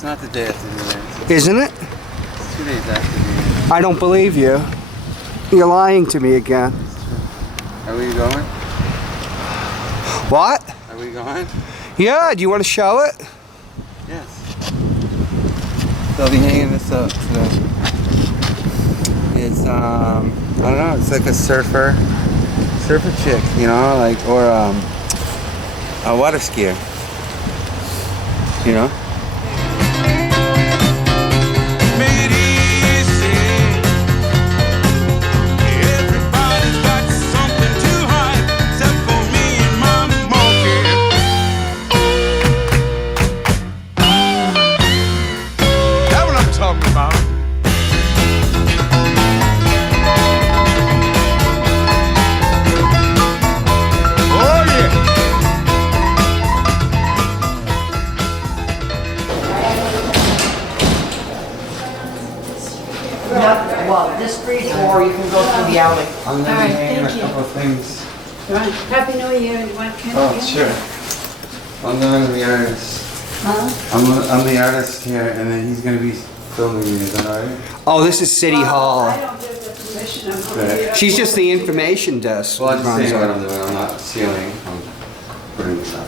It's not the day after New Year's. Isn't it? It's 2 days after New Year's. I don't believe you. You're lying to me again. Are we going? What? Are we going? Yeah, do you want to show it? Yes. So I'll be hanging this up today. It's I don't know, it's like a surfer chick, you know, like, or a water skier, you know? Well, this street, or you can go through the alley. I'm gonna be Alright, hanging thank a you. couple of things. Right. Happy New Year. You want candy? Oh, sure. I'm going to the artist. Huh? I'm the artist here, and then he's gonna be filming me. Is that alright? Oh, this is City I Hall. don't give the permission. I'm Okay. going She's just the information desk. Well, I'm just saying Gonzo. what I'm doing. I'm not sealing. I'm putting this up.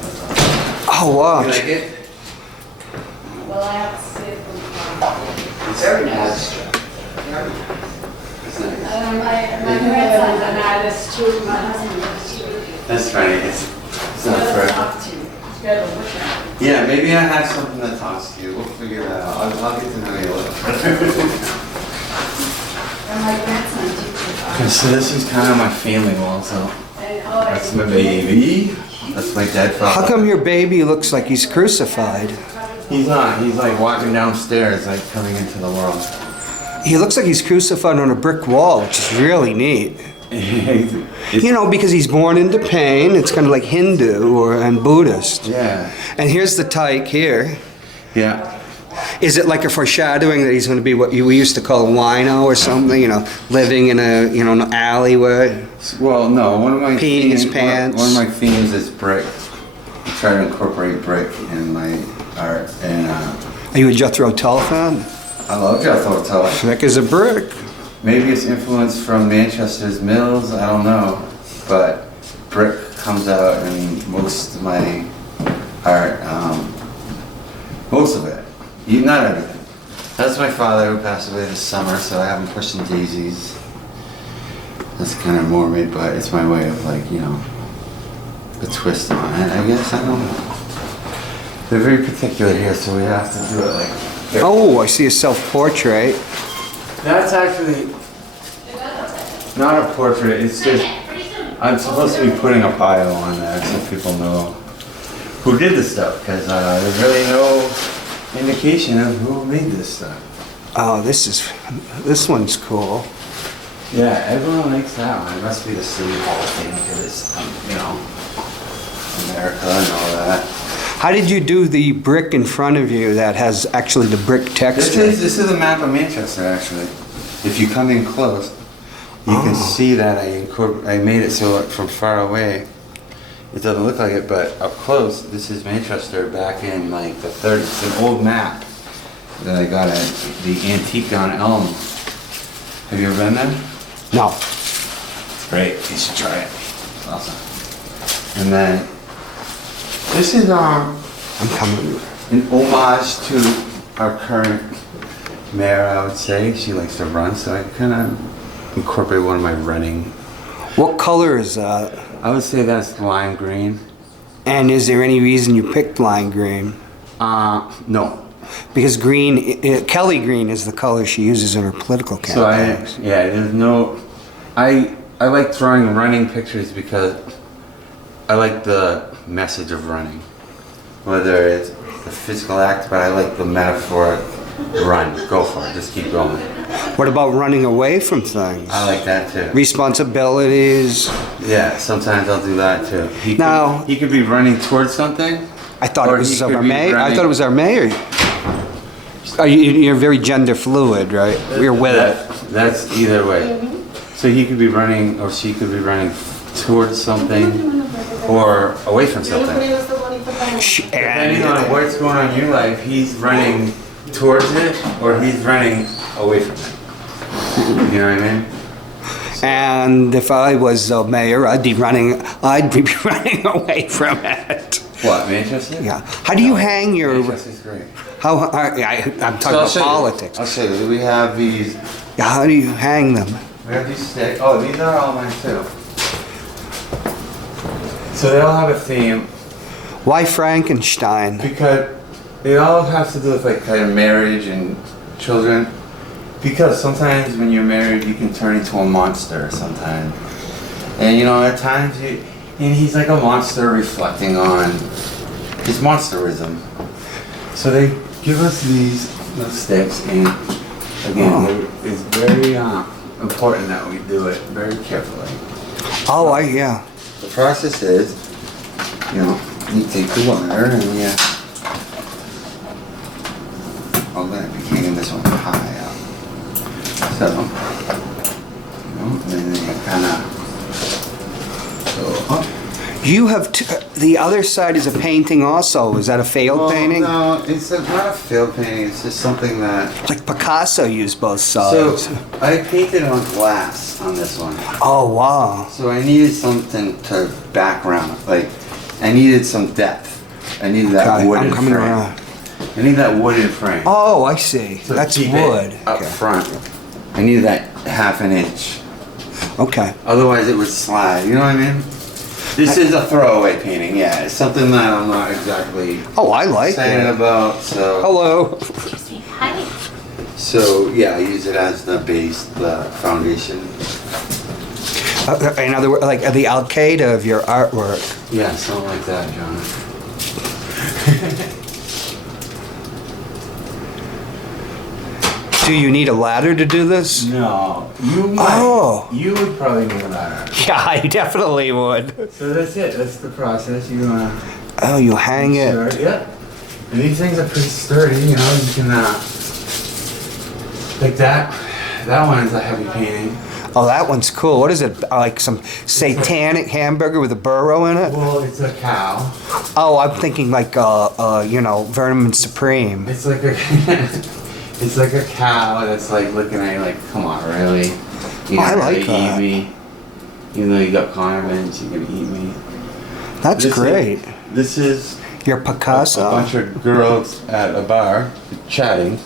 Oh, wow. You like it? Well, I have to see it from Very nice. my grandson's an artist too. My husband is too. That's funny. It's not forever. Talk to you. Better look at it. Yeah, maybe I have something that talks to you. We'll figure that out. I'll get to know you a little further. And my grandson teaches. So this is kind of my family wall. So that's my baby. That's my dead father. How come your baby looks like he's crucified? He's not. He's like walking downstairs, like coming into the world. He looks like he's crucified on a brick wall, which is really neat. You know, because he's born into pain. It's kind of like Hindu and Buddhist. Yeah. And here's the tyke here. Yeah. Is it like a foreshadowing that he's going to be what we used to call a wino or something? You know, living in a an alleyway. Well, no. One of my Peeing his themes- pants. One of my themes is brick. I try to incorporate brick in my art, and Are you a Jethro Tull fan? I love Jethro Tull. Thick as a brick. Maybe it's influenced from Manchester's mills, I don't know. But brick comes out in most of my art, most of it. Not everything. That's my father who passed away this summer, so I have him pushing daisies. That's kind of morbid, but it's my way of like, a twist on it, I guess. I don't know. They're very particular here, so we have to do it like... Here. Oh, I see a self-portrait. That's actually not a portrait, it's just, I'm supposed to be putting a bio on there so people know who did this stuff, because there's really no indication of who made this stuff. Oh, this one's cool. Yeah, everyone likes that one. It must be the City Hall thing, because it's, America and all that. How did you do the brick in front of you that has actually the brick texture? This is a map of Manchester, actually. If you come in close, you can see that I made it so from far away, it doesn't look like it, but up close, this is Manchester back in like the 30s. It's an old map that I got at the Antique on Elm. Have you ever been there? No. It's great. You should try it. It's awesome. And then this is I'm coming. an homage to our current mayor, I would say. She likes to run, so I kind of incorporate one of my running. What color is that? I would say that's lime green. And is there any reason you picked lime green? No. Because green, Kelly green is the color she uses in her political So campaigns. there's no, I like drawing running pictures because I like the message of running. Whether it's the physical act, but I like the metaphor, run, go for it, just keep going. What about running away from things? I like that too. Responsibilities. Yeah, sometimes I'll do that too. He could be running towards something. I thought Or it was he could our be mayor. I running- thought it was our mayor. You're very gender fluid, right? We're with it. That's either way. So he could be running, or she could be running towards something, or away from something. depending on what's going on in your life, he's running towards it or he's running away from it. You know what I mean? And if I was mayor, I'd be running away from it. What, Manchester? Yeah. How do you hang your? Manchester's great. I'm talking about politics. I'll show you. We have these. Yeah, how do you hang them? We have these sticks. Oh, these are all mine too. So they all have a theme Why Frankenstein? because it all has to do with like kind of marriage and children. Because sometimes when you're married, you can turn into a monster sometimes. And you know, at times, and he's like a monster reflecting on his monsterism. So they give us these little sticks, and again, it's very important that we do it very carefully. Oh, yeah. The process is, you know, you take the water and I'm going to be hanging this one high up. So, you know, and then you kind of go up. You have the other side is a painting also. Is that a failed painting? No, it's not a failed painting. It's just something that. Like Picasso used both So sides. I painted on glass on this one. Oh, wow. So I needed something to background. Like I needed some depth. I needed that Okay, wooden I'm coming frame. around. I need that wooden frame. Oh, I see. So That's keep wood. it up front. I needed that half an inch. Okay. Otherwise it would slide. You know what I mean? This is a throwaway painting. Yeah, it's something that I'm not exactly Oh, I like excited it. about. So. Hello. Hi. So yeah, I use it as the base, the foundation. In other words, like the Al-Qaeda of your artwork. Yeah, something like that, John. Do you need a ladder to do this? No, you might. Oh. You would probably know that. Yeah, I definitely would. So that's it. That's the process. You Oh, you hang it. sure, yeah. And these things are pretty sturdy. You know, you can like that. That one is a heavy painting. Oh, that one's cool. What is it? Like some satanic hamburger with a burrow in it? Well, it's a cow. Oh, I'm thinking like, Vermin Supreme. It's like a. It's like a cow that's like looking at you like, come on, really? You I like really that. eat me? Even though you got condiments, you can eat me. That's great. This is Your a Picasso. bunch of girls at a bar chatting.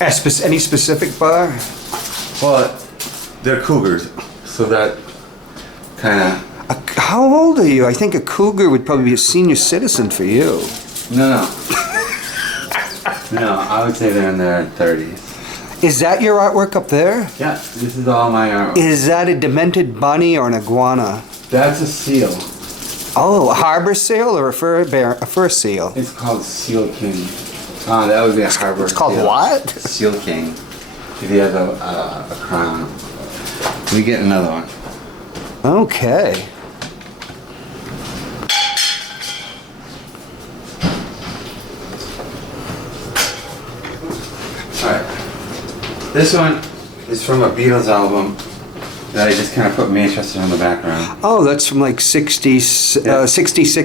Any specific bar? Well, they're cougars, so that kind of. How old are you? I think a cougar would probably be a senior citizen for you. No. No, I would say they're in their 30s. Is that your artwork up there? Yeah, this is all my art. Is that a demented bunny or an iguana? That's a seal. Oh, a harbor seal or a fur seal? It's called Seal King. Oh, that would be a harbor. It's called seal. what? Seal King. If he has a crown. We get another one. Okay. Alright. This one is from a Beatles album that I just kind of put Manchester in the background. Oh, that's from like 66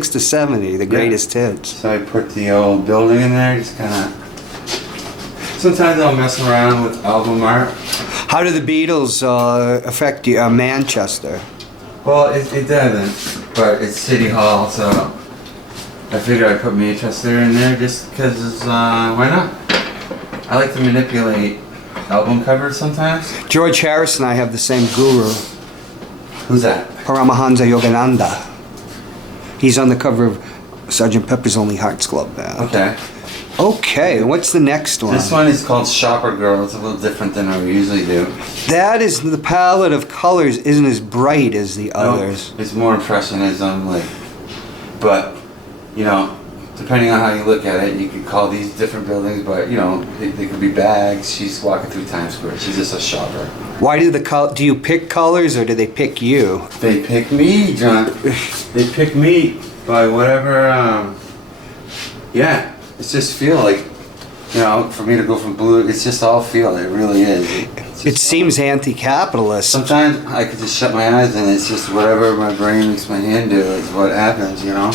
to 70, the greatest hits. So I put the old building in there, just kind of. Sometimes I'll mess around with album art. How do the Beatles affect you, Manchester? Well, it doesn't, but it's City Hall, so I figured I'd put Manchester in there just because, why not? I like to manipulate album covers sometimes. George Harrison and I have the same guru, Who's that? Paramahansa Yogananda. He's on the cover of Sgt. Pepper's Lonely Hearts Club Band. Okay. Okay, what's the next one? This one is called Shopper Girl. It's a little different than I usually do. That is, the palette of colors isn't as bright as the others. It's more impressionism, but you know, depending on how you look at it, you could call these different buildings, but you know, they could be bags. She's walking through Times Square. She's just a shopper. Why do do you pick colors or do they pick you? They pick me, John. They pick me by whatever. Yeah, it's just feel like, you know, for me to go from blue, it's just all feel. It really is. It seems anti-capitalist. Sometimes I could just shut my eyes and it's just whatever my brain makes my hand do is what happens, you know?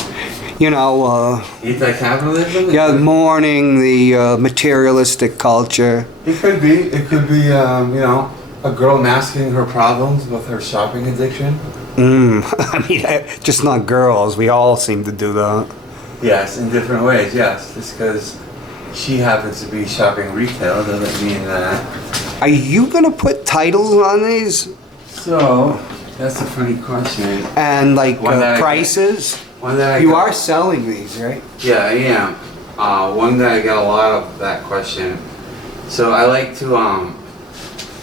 You know, Anti-capitalism? yeah, mourning the materialistic culture. It could be. It could be, you know, a girl masking her problems with her shopping addiction. I mean, just not girls. We all seem to do that. Yes, in different ways, yes. Just because she happens to be shopping retail doesn't mean that. Are you gonna put titles on these So, that's a funny question. and like One that I- prices? One that I You got- are selling these, right? Yeah, I am. One that I get a lot of that question. So I like to, I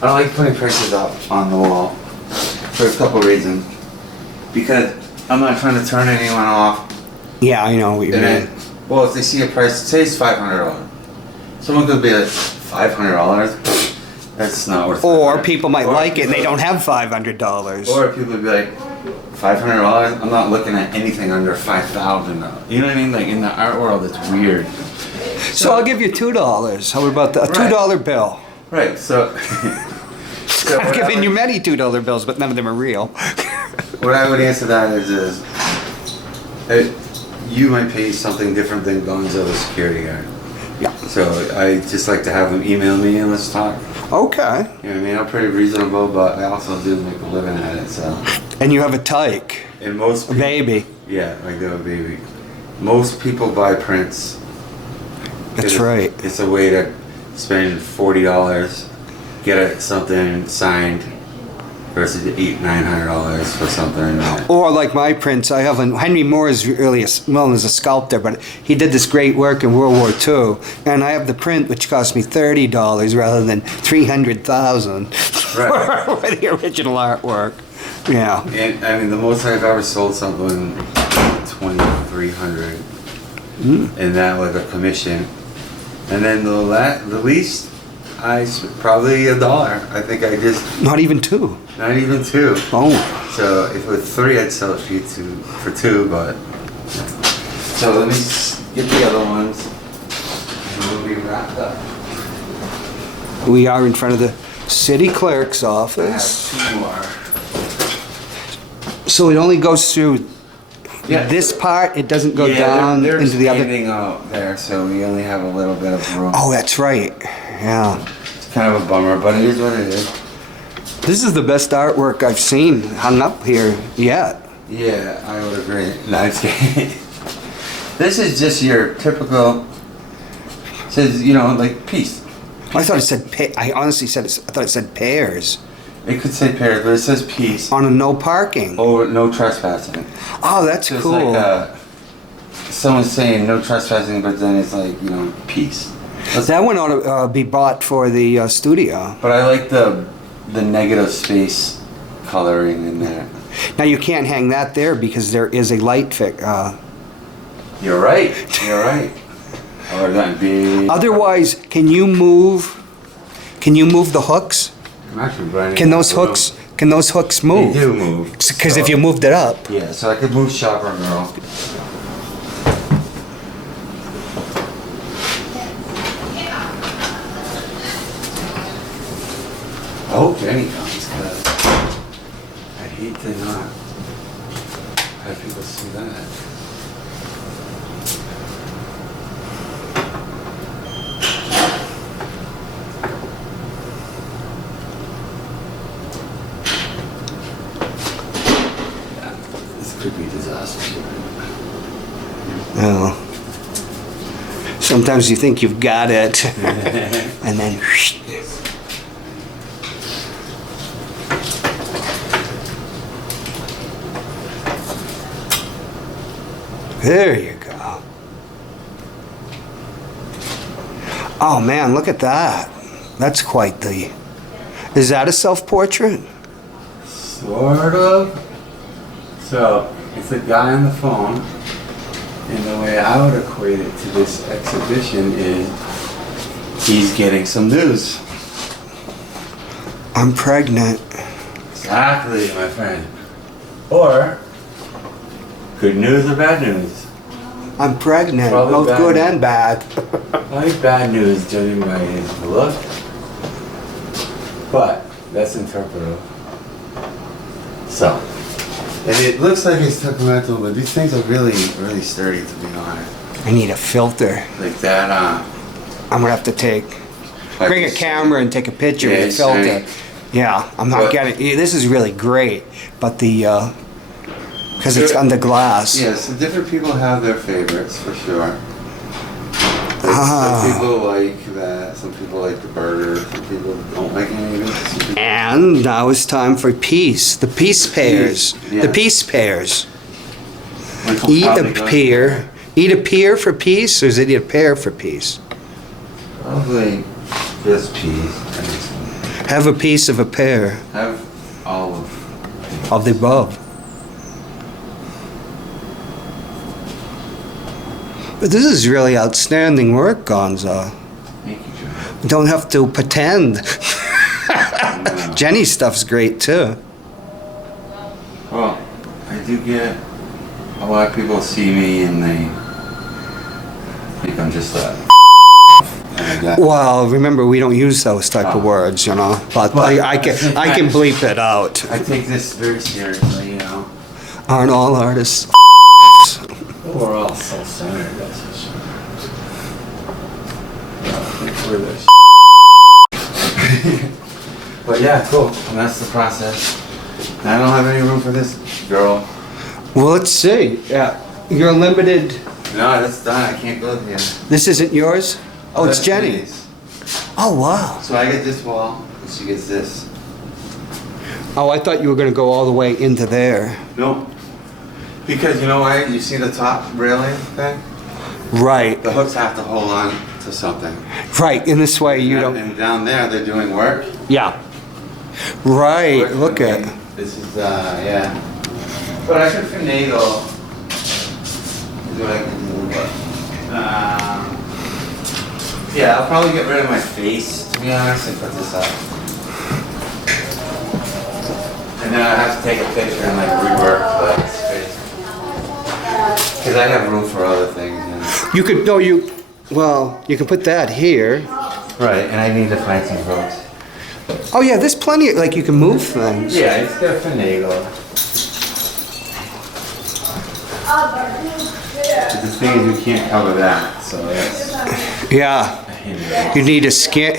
don't like putting prices up on the wall for a couple reasons. Because I'm not trying to turn anyone off. Yeah, I know what you And mean. then, well, if they see a price, say it's $500. Someone could be like, $500? That's not worth it. Or people might like it and they don't have $500. Or people would be like, $500? I'm not looking at anything under $5,000. You know what I mean? Like in the art world, it's weird. So I'll give you $2. How about that? A Right. $2 bill. Right, so. so I've what I given would- you many $2 bills, but none of them are real. What I would answer that is you might pay something different than Gonzo, the security guard. Yeah. So I just like to have them email me and let's talk. Okay. You know what I mean? I'm pretty reasonable, but I also do make a living at it, so. And you have a tyke, And most a people, baby. yeah, I do a baby. Most people buy prints. That's right. It's a way to spend $40, get something signed, versus $800-900 for something that. Or like my prints, I have Henry Moore is really known as a sculptor, but he did this great work in World War II, and I have the print which cost me $30 rather than $300,000 Right. for the original artwork. Yeah. And I mean, the most I've ever sold something, 2,300, and that like a commission. And then the least, probably $1. I think I just Not even two. not even two. Oh. So if it was 3, I'd sell it for you for 2. But so let me get the other ones, and we'll be wrapped up. We are in front of the city clerk's I have office. 2 more. So it only goes through Yeah. this part, it doesn't go Yeah, down they're into the other. standing out there, so we only have a little bit of room. Oh, that's right. Yeah. It's kind of a bummer, but it is what it is. This is the best artwork I've seen hung up here yet. Yeah, I would agree. No, it's this is just your typical. Says like peace. I thought it said. I honestly said. I thought it said pears It could say Paris, but it says peace. on a no parking. Or no trespassing. Oh, that's So it's cool. like someone's saying no trespassing, but then it's like peace. That one ought to be bought for the studio. But I like the negative space coloring in there. Now you can't hang that there because there is a light You're right. You're right. Or that big. Otherwise, can you move the hooks? I'm actually running. Can those hooks move? They do move. Because if So- you moved it up. Yeah, so I could move Shopper Girl. I hope Jenny comes, because I hate to not have people see that. Yeah, this could be disastrous. Oh. Sometimes you think you've got it, and then. There you go. Oh man, look at that. That's quite the. Is that a self-portrait? Sort of. So, it's a guy on the phone, and the way I would equate it to this exhibition is he's getting some news. I'm pregnant. Exactly, my friend. Or, good news or bad news? I'm pregnant. Probably Both bad. good and bad. I like bad news judging by his look, but that's interpretable. So, And it looks like it's temperamental, but these things are really, really sturdy, to be honest. I need a filter. Like that, I'm gonna have to bring a camera and take a picture Yeah, with a filter. sorry. Yeah, I'm not But- getting. This is really great, but because it's under glass. Yeah, so different people have their favorites, for sure. Like, Ah. some people like that, some people like the burger, some people don't like any of it. some people- And now it's time for peace. The peace pears. Yeah. The peace pears. Which will Eat a probably go- pear. Eat a pear for peace, or is it eat a pear for peace? Probably just peas. Have a piece of a pear Have all of the above. But this is really outstanding work, Gonzo. Thank you, John. You don't have to pretend. No. Jenny's stuff's great too. Well, I do get a lot of people see me and they think I'm just a like that. Well, remember we don't use those type of words, you know. But I can bleep it out. I take this very seriously, you know. Aren't all artists? We're all self-centered, that's for sure. We're this. But yeah, cool. And that's the process. I don't have any room for this girl. Well, let's see. Yeah, you're limited. No, that's done. I can't go here. This isn't yours. Oh, it's That's Jenny's. Jenny's. Oh wow. So I get this wall, and she gets this. Oh, I thought you were gonna go all the way into there. Nope. Because you know why? You see the top railing thing? Right. The hooks have to hold on to something. Right. In this way, you don't. And down there, they're doing work. Yeah. Right. Work Look for at. me. This is, yeah. But I could finagle. Is what I can do. But, yeah, I'll probably get rid of my face, to be honest, and put this up. And then I have to take a picture and like rework the space. Because I have room for other things. You know? You could. No, you. Well, you can put that here. Right, and I need to find some hooks. Oh yeah, there's plenty. Like you can move things. Yeah, it's got a finagle. But the thing is, you can't cover that, so that's Yeah. a hindrance. You need a skin.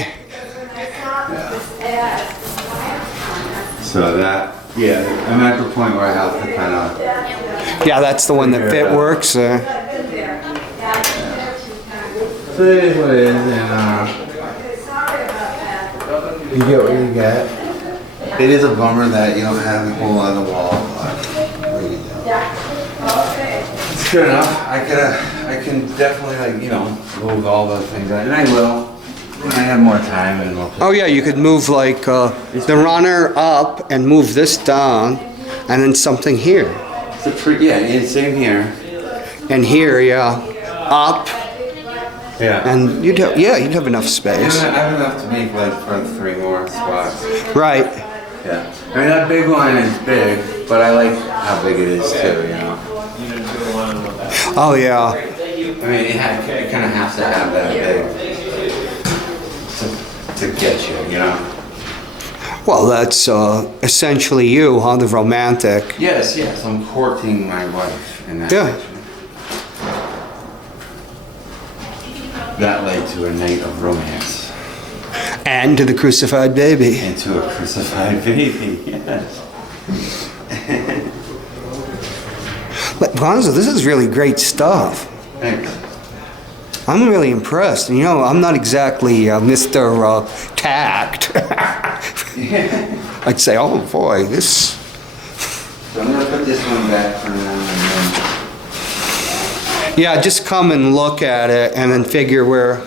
So that, yeah, I'm at the point where I have to kind of, Yeah, that's the one that fit works. so it is what it is, and you get what you get. It is a bummer that you don't have a whole other wall, but what do you do? It's good enough. I can definitely like, you know, move all those things, and I will when I have more time, and we'll. Oh yeah, you could move like the runner up and move this down, and then something here. Yeah, and same here. And here, yeah, up, Yeah. and you'd have enough I space. have enough to make like for 3 more spots. Right. Yeah. I mean, that big one is big, but I like how big it is too, you know. Oh yeah. I mean, it kind of has to have that big to get you, you know. Well, that's essentially you, huh? The romantic. Yes, yes. I'm courting my wife in that Yeah. picture. That led to a night of romance. And to the crucified baby. And to a crucified baby, yes. But Gonzo, this is really great stuff. Thanks. I'm really impressed. You know, I'm not exactly Mr. Tact. I'd say, oh boy, this. So I'm gonna put this one back for now and Yeah, just come and look at it and then figure where,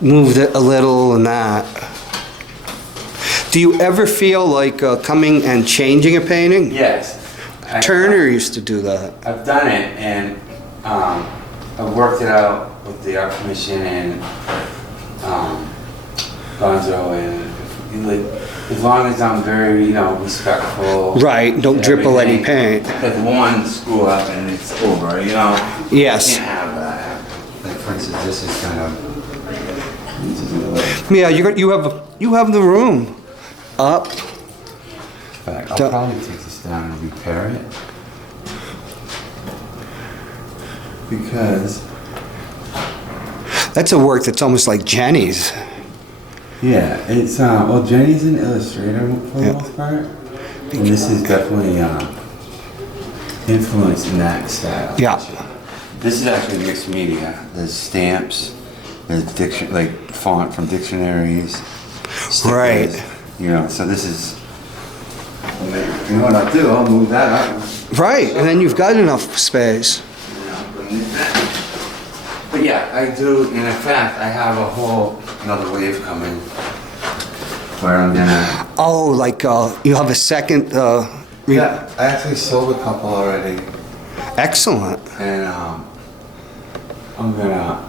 move it a little and that. Do you ever feel like coming and changing a painting? then. Yes. Turner used to do that. I've done it, and I've worked it out with the art commission and Gonzo, and like, as long as I'm very, you know, respectful. Right, don't to dribble any everything. paint. Because one screw up and it's over, you know. Yes. You can't have that. Like for instance, this is kind of. This is a little. Yeah, you have the room up. I'll Don't- probably take this down and repair it. Because, That's a work that's almost like Jenny's. yeah, it's, well, Jenny's an illustrator for the Yeah. most part. And this is definitely, influenced in that style. Yeah. This is actually mixed media. There's stamps, there's like font from dictionaries, stickers, Right. You know, so this is, you know what I'll do? I'll move that up. Right, and then you've got enough space. But yeah, I do, and in fact, I have a whole another wave coming where I'm gonna. Oh, like you have a second. Yeah, I actually sold a couple already, Excellent. and I'm gonna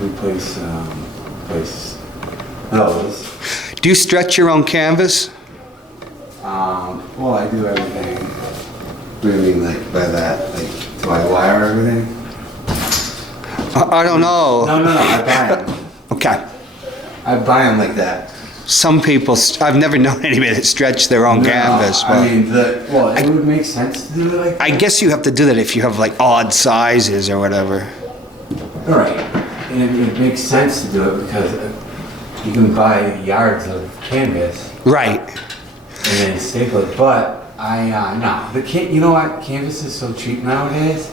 replace those. Do you stretch your own canvas? Well, I do everything. What do you mean, like by that? Like, do I wire everything? I don't know. No, I buy them. Okay. I buy them like that. Some people, I've never known anybody that stretch their own canvas. But I mean, it would make sense to do it like that. I guess you have to do that if you have like odd sizes or whatever. Right. And it makes sense to do it because you can buy yards of canvas Right. and then staple it. But you know what? Canvas is so cheap nowadays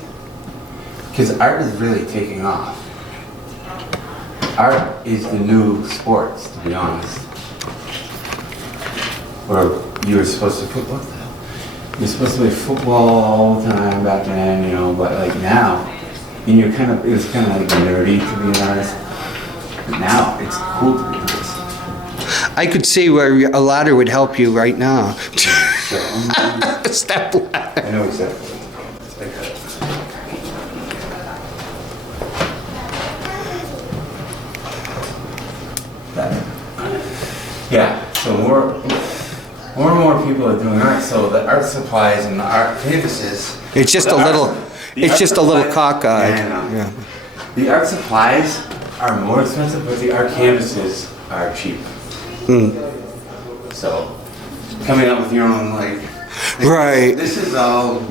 because art is really taking off. Art is the new sports, to be honest. Or you were supposed to put what the hell? You're supposed to play football all the time back then, you know, but like now, and it was kind of like nerdy to be an artist. But now it's cool to be an artist. I could see where a ladder would help you right now. So, Step ladder. I know exactly. It's like that. Yeah, so more and more people are doing art. So the art supplies and the art canvases. It's just a little. It's just a little cockeyed. Yeah. The art supplies are more expensive, but the art canvases are cheap. So coming up with your own Right. This is all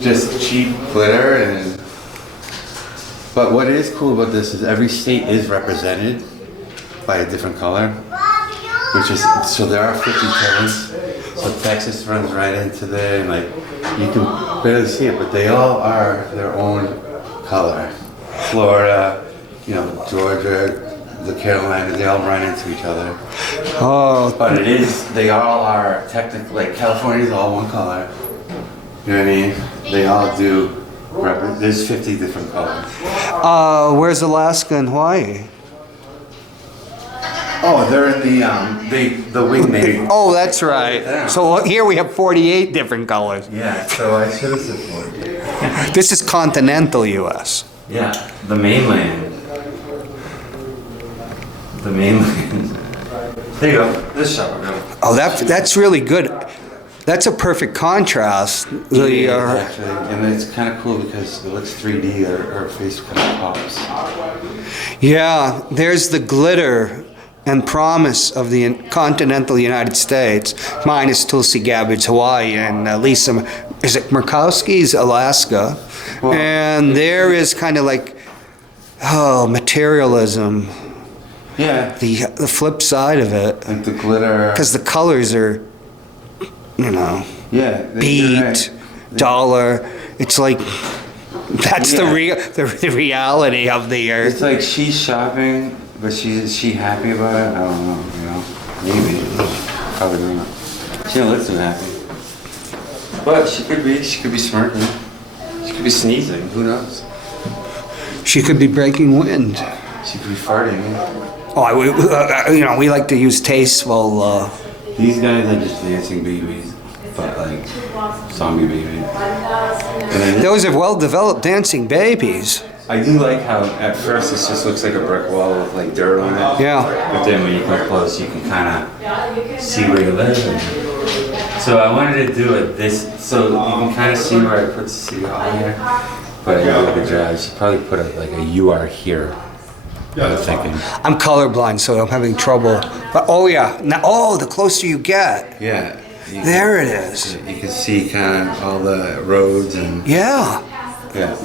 just cheap glitter and. But what is cool about this is every state is represented by a different color, which is, so there are 50 colors. So Texas runs right into there, and you can barely see it, but they all are their own color. Florida, Georgia, the Carolinas, they all run into each other. Oh. But they all are technically, California's all one color. You know what I mean? They all do, there's 50 different colors. Where's Alaska and Hawaii? Oh, they're in the wingman. Oh, that's right. Yeah. So here we have 48 different colors. Yeah, so I should have said 40. This is continental U.S. Yeah, the mainland. The mainland. There you go. This shot will go. Oh, that's really good. That's a perfect contrast. Actually, and it's kind of cool because it looks 3D. Her face kind of pops. Yeah, there's the glitter and promise of the continental United States, minus Tulsi Gabbard's Hawaii and Lisa, is it Murkowski's Alaska? Well, and there is kind of materialism. Yeah. The flip side of it, Like the glitter. because the colors are, Yeah. beat, dollar. It's like that's Yeah. the reality of the It's earth. like she's shopping, but is she happy about it? I don't know, Maybe. Probably not. She don't look too happy. But she could be smirking. She could be sneezing, who knows? She could be breaking wind. She could be farting. Oh, we like to use tasteful. These guys are just dancing babies, but zombie babies. And then Those are well-developed dancing babies. I do like how at first it just looks like a brick wall with dirt on it. Yeah. But then when you come close, you can kind of see where you live. So I wanted to do it so you can kind of see where I put City Hall here. But I got a job. I should probably put a "You are here." I'm thinking. I'm colorblind, so I'm having trouble. But now, the closer you get, Yeah. There it is. You can see kind of all the roads and Yeah. yeah.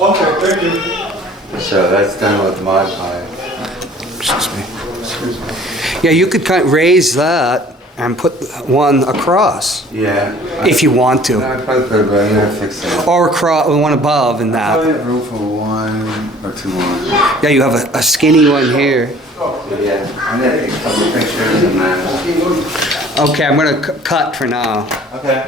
Okay, thank you. So that's done with Mod Pie. Excuse me. Yeah, you could kind of raise that and put one across Yeah. if you want to. I probably could, but I'm gonna fix it. Or across, one above and Probably that. have room for one or two more. Yeah, you have a skinny one here. Yeah. I'm gonna take a couple pictures and then. Okay, I'm gonna cut for now. Okay.